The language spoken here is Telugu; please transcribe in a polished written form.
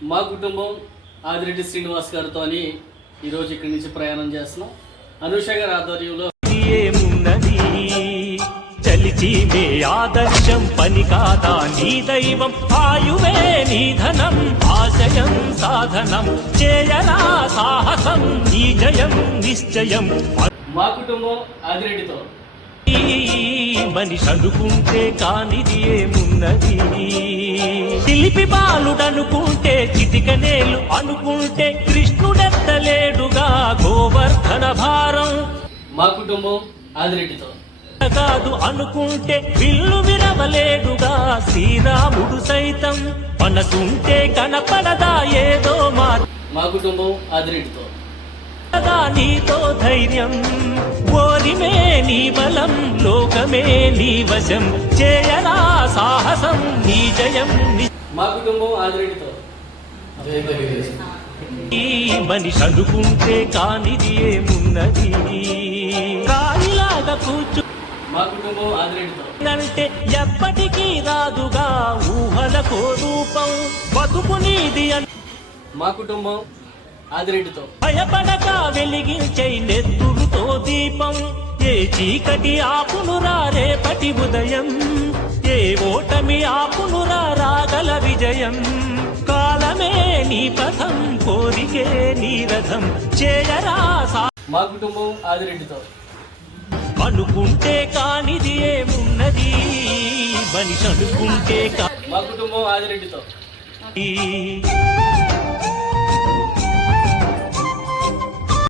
మా కుటుంబం ఆదిరెడ్డి శ్రీనివాస్ గారితో ఈరోజు ఇక్కడి నుంచి ప్రయాణం చేస్తున్నాం. అనూష గారి ఆధ్వర్యంలో ఏమున్నది చలిచి మే ఆదర్శం పని కాదా నీ దైవం ఆయువే నీ ధనం ఆశయం సాధనం చేయరా సాహసం నీ జయం నిశ్చయం. మా కుటుంబం ఆదిరెడ్డితో మనిషి అనుకుంటే కానిది ఏమున్నది శిల్పి బాలుడనుకుంటే చిటికనేలు అనుకుంటే కృష్ణుడెత్తలేడుగా గోవర్ధన భారం. మా కుటుంబం ఆదిరెడ్డితో కాదు అనుకుంటే విల్లు విరవలేడుగా శ్రీరాముడు సైతం మనసుంటే కనపడదా ఏదో మా కుటుంబం ఆదిరెడ్డితో నీతో ధైర్యం ఓరిమే నీ బలం లోకమే నీ వశం చేయరా సాహసం నీ జయం. మా కుటుంబం ఆదిరెడ్డితో ఈ మనిషి అనుకుంటే కానిది ఏమున్నది రాయిలాగా కూర్చు. మా కుటుంబం ఆదిరెడ్డితో అంటే ఎప్పటికీ రాదుగా ఊహలకో రూపం బతుకు నీది. మా కుటుంబం ఆదిరెడ్డితో భయపడక వెలిగించే నెత్తురుతో దీపం ఏ చీకటి ఆపునురా రేపటి ఉదయం ఏ ఓటమి ఆపునురా రాగల విజయం. కాలమే నీ పథం కోరికే నీ రథం చేయరా. మా కుటుంబం ఆదిరెడ్డితో అనుకుంటే కానిది ఏమున్నది మనిషి అనుకుంటే మా కుటుంబం ఆదిరెడ్డితో